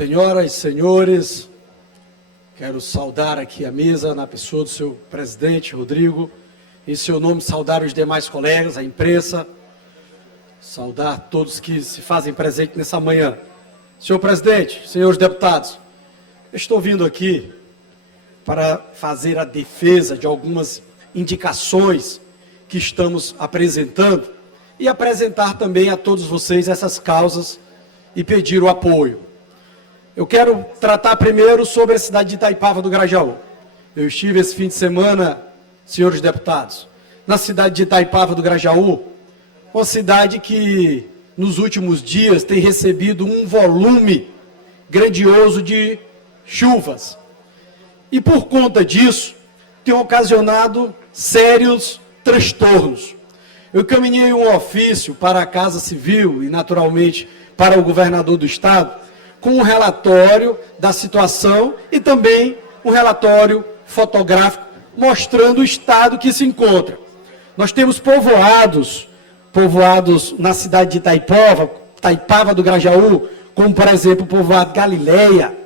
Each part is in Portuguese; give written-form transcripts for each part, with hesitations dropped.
Senhoras e senhores, quero saudar aqui a mesa, na pessoa do seu presidente, Rodrigo, em seu nome saudar os demais colegas, a imprensa, saudar todos que se fazem presente nessa manhã. Senhor presidente, senhores deputados, eu estou vindo aqui para fazer a defesa de algumas indicações que estamos apresentando e apresentar também a todos vocês essas causas e pedir o apoio. Eu quero tratar primeiro sobre a cidade de Itaipava do Grajaú. Eu estive esse fim de semana, senhores deputados, na cidade de Itaipava do Grajaú, uma cidade que nos últimos dias tem recebido um volume grandioso de chuvas. E por conta disso, tem ocasionado sérios transtornos. Eu encaminhei um ofício para a Casa Civil e, naturalmente, para o governador do Estado, com um relatório da situação e também um relatório fotográfico mostrando o estado que se encontra. Nós temos povoados na cidade de Itaipava do Grajaú, como, por exemplo, o povoado Galileia,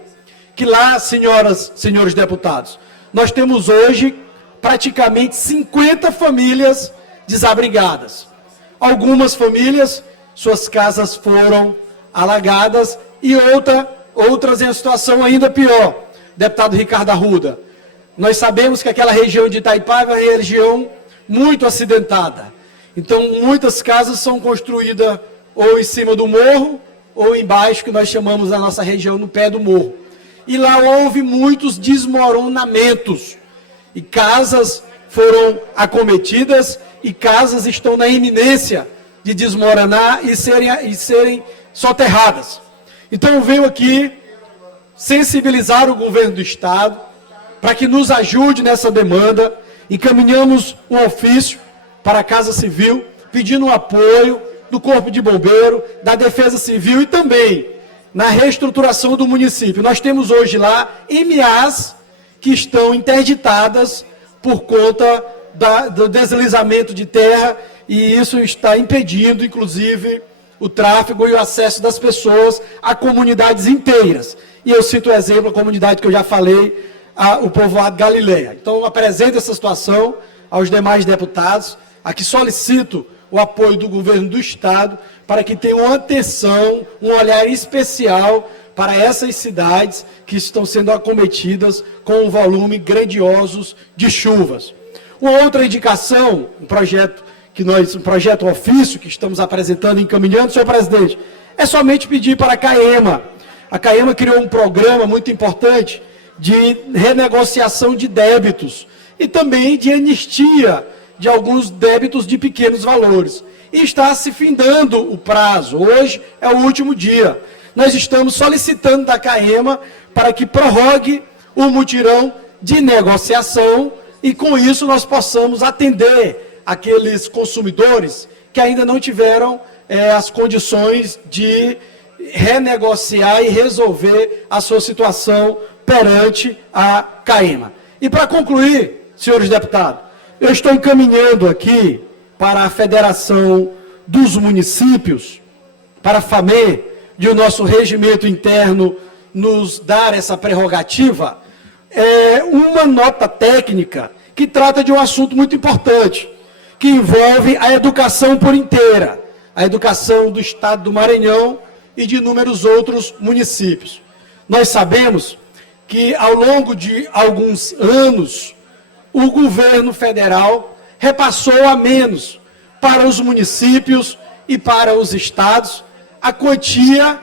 que lá, senhores deputados, nós temos hoje praticamente 50 famílias desabrigadas. Algumas famílias, suas casas foram alagadas e outras em situação ainda pior. Deputado Ricardo Arruda, nós sabemos que aquela região de Itaipava é uma região muito acidentada. Então, muitas casas são construídas ou em cima do morro ou embaixo, que nós chamamos a nossa região no pé do morro. E lá houve muitos desmoronamentos. E casas foram acometidas e casas estão na iminência de desmoronar e serem soterradas. Então eu venho aqui sensibilizar o governo do Estado para que nos ajude nessa demanda. Encaminhamos um ofício para a Casa Civil pedindo um apoio do Corpo de Bombeiro, da Defesa Civil e também na reestruturação do município. Nós temos hoje lá MAs que estão interditadas por conta do deslizamento de terra, e isso está impedindo, inclusive, o tráfego e o acesso das pessoas a comunidades inteiras. E eu cito o exemplo, a comunidade que eu já falei, o povoado Galileia. Então, apresento essa situação aos demais deputados, aqui solicito o apoio do governo do Estado para que tenham uma atenção, um olhar especial para essas cidades que estão sendo acometidas com um volume grandioso de chuvas. Uma outra indicação, um projeto ofício que estamos apresentando e encaminhando, senhor presidente, é somente pedir para a CAEMA. A CAEMA criou um programa muito importante de renegociação de débitos e também de anistia de alguns débitos de pequenos valores. E está se findando o prazo, hoje é o último dia. Nós estamos solicitando da CAEMA para que prorrogue o mutirão de negociação e com isso nós possamos atender aqueles consumidores que ainda não tiveram as condições de renegociar e resolver a sua situação perante a CAEMA. E para concluir, senhores deputados, eu estou encaminhando aqui para a Federação dos Municípios, para a FAME, de o nosso regimento interno nos dar essa prerrogativa, uma nota técnica que trata de um assunto muito importante, que envolve a educação por inteira, a educação do Estado do Maranhão e de inúmeros outros municípios. Nós sabemos que, ao longo de alguns anos, o governo federal repassou a menos para os municípios e para os estados a quantia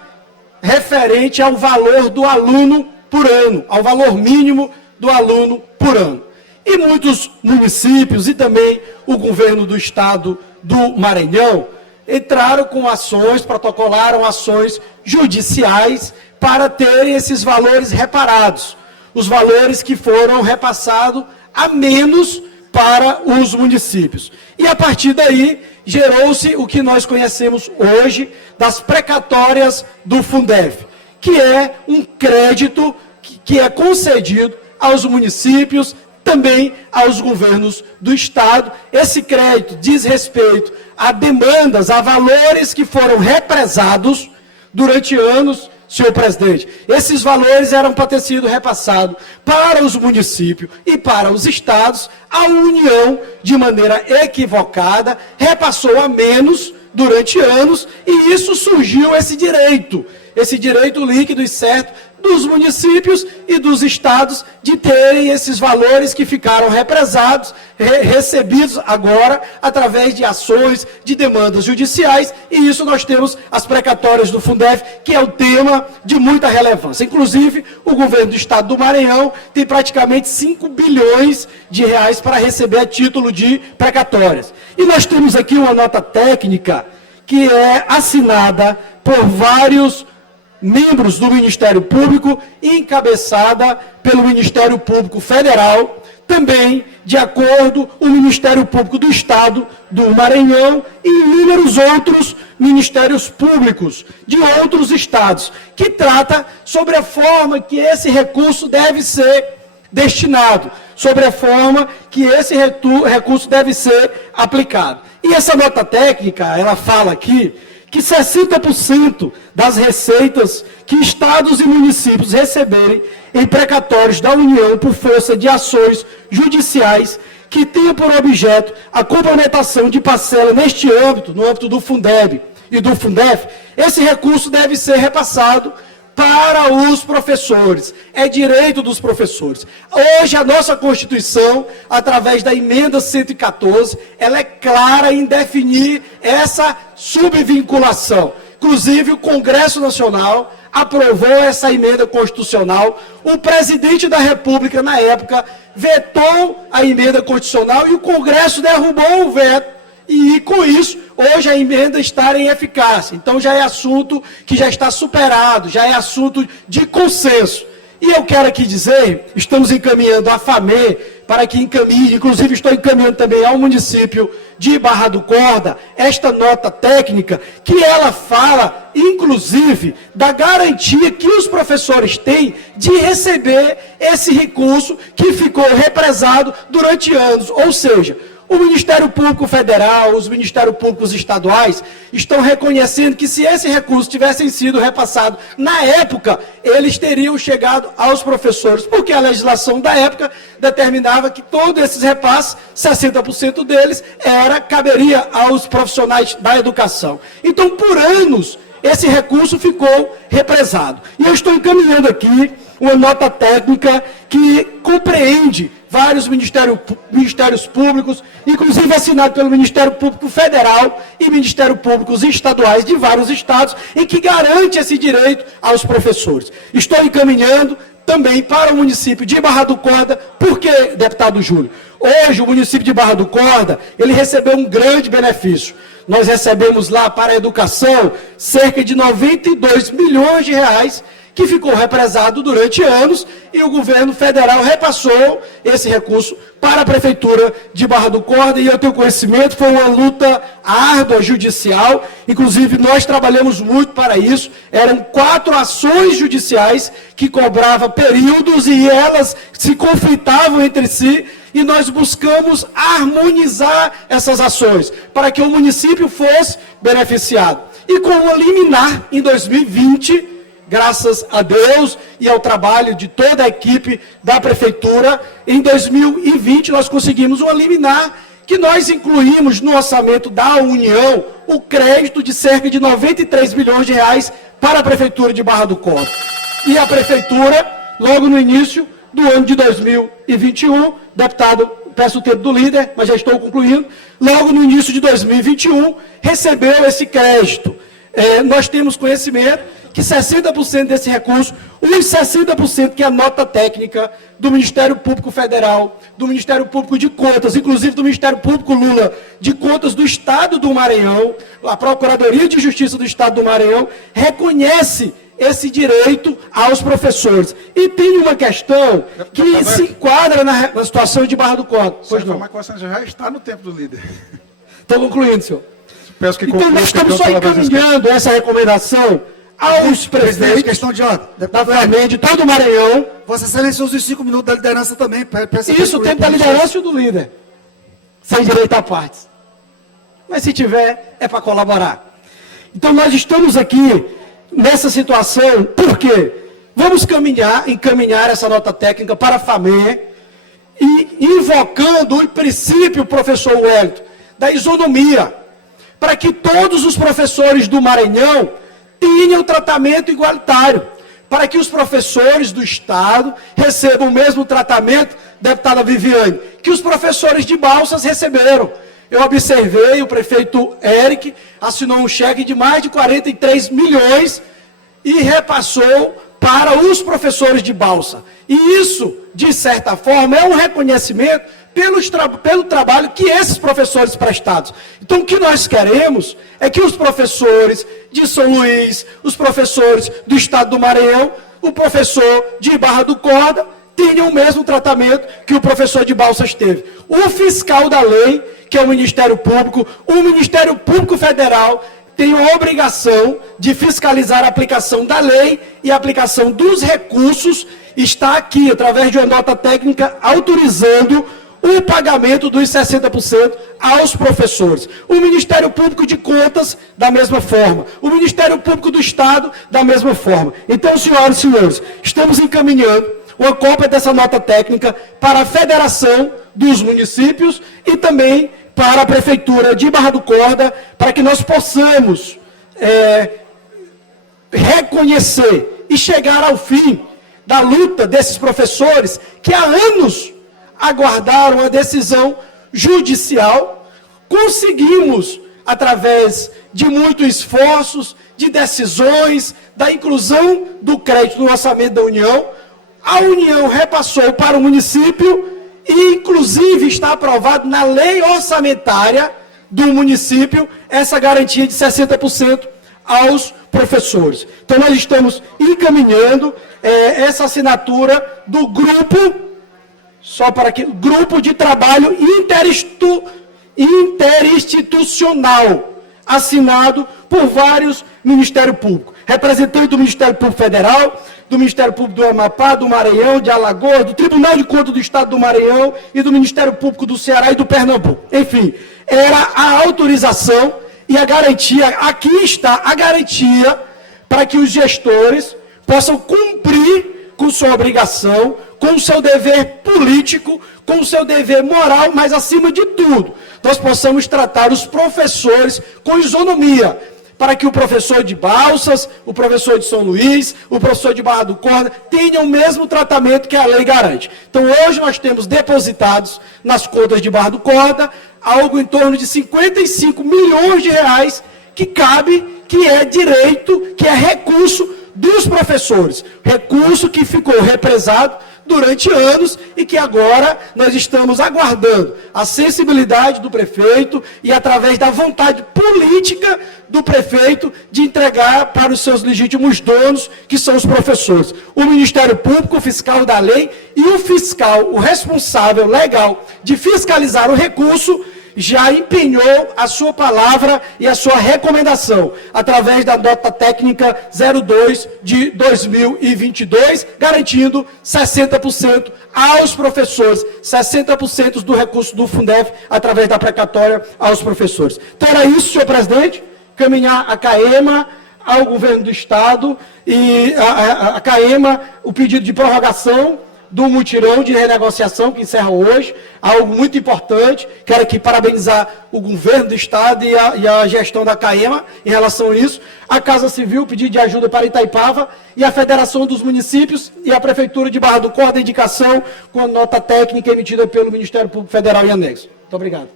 referente ao valor do aluno por ano, ao valor mínimo do aluno por ano. E muitos municípios e também o governo do Estado do Maranhão entraram com ações, protocolaram ações judiciais para terem esses valores reparados, os valores que foram repassados a menos para os municípios. E a partir daí gerou-se o que nós conhecemos hoje das precatórias do Fundef, que é um crédito que é concedido aos municípios, também aos governos do Estado. Esse crédito diz respeito a demandas, a valores que foram represados durante anos senhor presidente, esses valores eram para ter sido repassados para os municípios e para os estados. A União, de maneira equivocada, repassou a menos durante anos, e isso surgiu esse direito líquido e certo dos municípios e dos estados de terem esses valores que ficaram represados, recebidos agora através de ações, de demandas judiciais, e isso nós temos as precatórias do Fundef, que é o tema de muita relevância. Inclusive, o governo do estado do Maranhão tem praticamente 5 bilhões de reais para receber a título de precatórias. E nós temos aqui uma nota técnica que é assinada por vários membros do Ministério Público, encabeçada pelo Ministério Público Federal, também, de acordo, o Ministério Público do Estado do Maranhão e inúmeros outros ministérios públicos de outros estados, que trata sobre a forma que esse recurso deve ser destinado, sobre a forma que esse recurso deve ser aplicado. E essa nota técnica, ela fala aqui que 60% das receitas que estados e municípios receberem em precatórios da União por força de ações judiciais que tenham por objeto a complementação de parcela neste âmbito, no âmbito do Fundeb e do Fundef, esse recurso deve ser repassado para os professores. É direito dos professores. Hoje a nossa Constituição, através da emenda 114, ela é clara em definir essa subvinculação. Inclusive o Congresso Nacional aprovou essa emenda constitucional. O presidente da República, na época, vetou a emenda constitucional e o Congresso derrubou o veto. E, com isso, hoje a emenda está em eficácia. Então, já é assunto que já está superado, já é assunto de consenso. E eu quero aqui dizer, estamos encaminhando a FAME para que encaminhe, inclusive estou encaminhando também ao município de Barra do Corda, esta nota técnica, que ela fala, inclusive, da garantia que os professores têm de receber esse recurso que ficou represado durante anos. Ou seja, o Ministério Público Federal, os Ministérios Públicos Estaduais estão reconhecendo que se esse recurso tivesse sido repassado na época, eles teriam chegado aos professores, porque a legislação da época determinava que todos esses repasses, 60% deles, caberia aos profissionais da educação. Então, por anos, esse recurso ficou represado. E eu estou encaminhando aqui uma nota técnica que compreende vários ministérios públicos, inclusive assinado pelo Ministério Público Federal e Ministério Públicos estaduais de vários estados, em que garante esse direito aos professores. Estou encaminhando também para o município de Barra do Corda. Por que, deputado Júlio? Hoje, o município de Barra do Corda, ele recebeu um grande benefício. Nós recebemos lá para a educação cerca de 92 milhões de reais, que ficou represado durante anos, e o governo federal repassou esse recurso para a Prefeitura de Barra do Corda, e eu tenho conhecimento, foi uma luta árdua judicial, inclusive nós trabalhamos muito para isso, eram 4 ações judiciais que cobravam períodos e elas se conflitavam entre si, e nós buscamos harmonizar essas ações, para que o município fosse beneficiado. E com o liminar em 2020, graças a Deus e ao trabalho de toda a equipe da Prefeitura, em 2020 nós conseguimos uma liminar que nós incluímos no orçamento da União o crédito de cerca de 93 milhões de reais para a Prefeitura de Barra do Corda. E a Prefeitura, logo no início do ano de 2021, deputado, peço o tempo do líder, mas já estou concluindo, logo no início de 2021, recebeu esse crédito. Nós temos conhecimento que 60% desse recurso, os 60% que é a nota técnica do Ministério Público Federal, do Ministério Público de Contas, inclusive do Ministério Público Lula de Contas do Estado do Maranhão, a Procuradoria de Justiça do Estado do Maranhão, reconhece esse direito aos professores. E tem uma questão que se enquadra na situação de Barra do Corda. Pois não. Mas já está no tempo do líder. Estou concluindo, senhor. Peço que então, nós estamos só encaminhando essa recomendação aos presidentes questão de ordem. da FAME de todo o Maranhão. Vossa Excelência usa os 5 minutos da liderança também. Isso, o tempo da liderança e do líder. Sem direito a partes. Mas se tiver, é para colaborar. Então nós estamos aqui nessa situação, por quê? Vamos encaminhar essa nota técnica para a FAMER e invocando o princípio, professor Wellington, da isonomia, para que todos os professores do Maranhão tenham tratamento igualitário, para que os professores do Estado recebam o mesmo tratamento, deputada Viviane, que os professores de Balsas receberam. Eu observei, o prefeito Eric assinou um cheque de mais de 43 milhões e repassou para os professores de Balsa. E isso, de certa forma, é um reconhecimento pelo trabalho que esses professores prestados. Então, o que nós queremos é que os professores de São Luís, os professores do Estado do Maranhão, o professor de Barra do Corda, tenham o mesmo tratamento que o professor de Balsas teve. O fiscal da lei, que é o Ministério Público Federal, tem a obrigação de fiscalizar a aplicação da lei e a aplicação dos recursos, está aqui, através de uma nota técnica, autorizando o pagamento dos 60% aos professores. O Ministério Público de Contas, da mesma forma. O Ministério Público do Estado, da mesma forma. Então, senhoras e senhores, estamos encaminhando uma cópia dessa nota técnica para a Federação dos Municípios e também para a Prefeitura de Barra do Corda, para que nós possamos reconhecer e chegar ao fim da luta desses professores que há anos aguardaram a decisão judicial. Conseguimos, através de muitos esforços, de decisões, da inclusão do crédito no orçamento da União, a União repassou para o município e, inclusive, está aprovado na lei orçamentária do município essa garantia de 60% aos professores. Então, nós estamos encaminhando essa assinatura do grupo, grupo de trabalho interinstitucional, assinado por vários Ministérios Públicos. Representantes do Ministério Público Federal, do Ministério Público do Amapá, do Maranhão, de Alagoas, do Tribunal de Contas do Estado do Maranhão e do Ministério Público do Ceará e do Pernambuco. Enfim, era a autorização e a garantia, aqui está a garantia para que os gestores possam cumprir com sua obrigação, com o seu dever político, com o seu dever moral, mas acima de tudo, nós possamos tratar os professores com isonomia, para que o professor de Balsas, o professor de São Luís, o professor de Barra do Corda tenham o mesmo tratamento que a lei garante. Então, hoje nós temos depositados nas contas de Barra do Corda algo em torno de 55 milhões de reais que cabe, que é direito, que é recurso dos professores. Recurso que ficou represado durante anos e que agora nós estamos aguardando a sensibilidade do prefeito e através da vontade política do prefeito de entregar para os seus legítimos donos, que são os professores. O Ministério Público, o fiscal da lei e o fiscal, o responsável legal de fiscalizar o recurso, já empenhou a sua palavra e a sua recomendação, através da nota técnica 02 de 2022, garantindo 60% aos professores, 60% do recurso do Fundef, através da precatória aos professores. Então era isso, senhor presidente, caminhar a CAEMA ao governo do Estado e a CAEMA, o pedido de prorrogação do mutirão de renegociação que encerra hoje, algo muito importante. Quero aqui parabenizar o governo do Estado e a gestão da CAEMA em relação a isso, a Casa Civil, pedido de ajuda para Itaipava, e a Federação dos Municípios e a Prefeitura de Barra do Corda, indicação com a nota técnica emitida pelo Ministério Público Federal e anexo. Muito obrigado.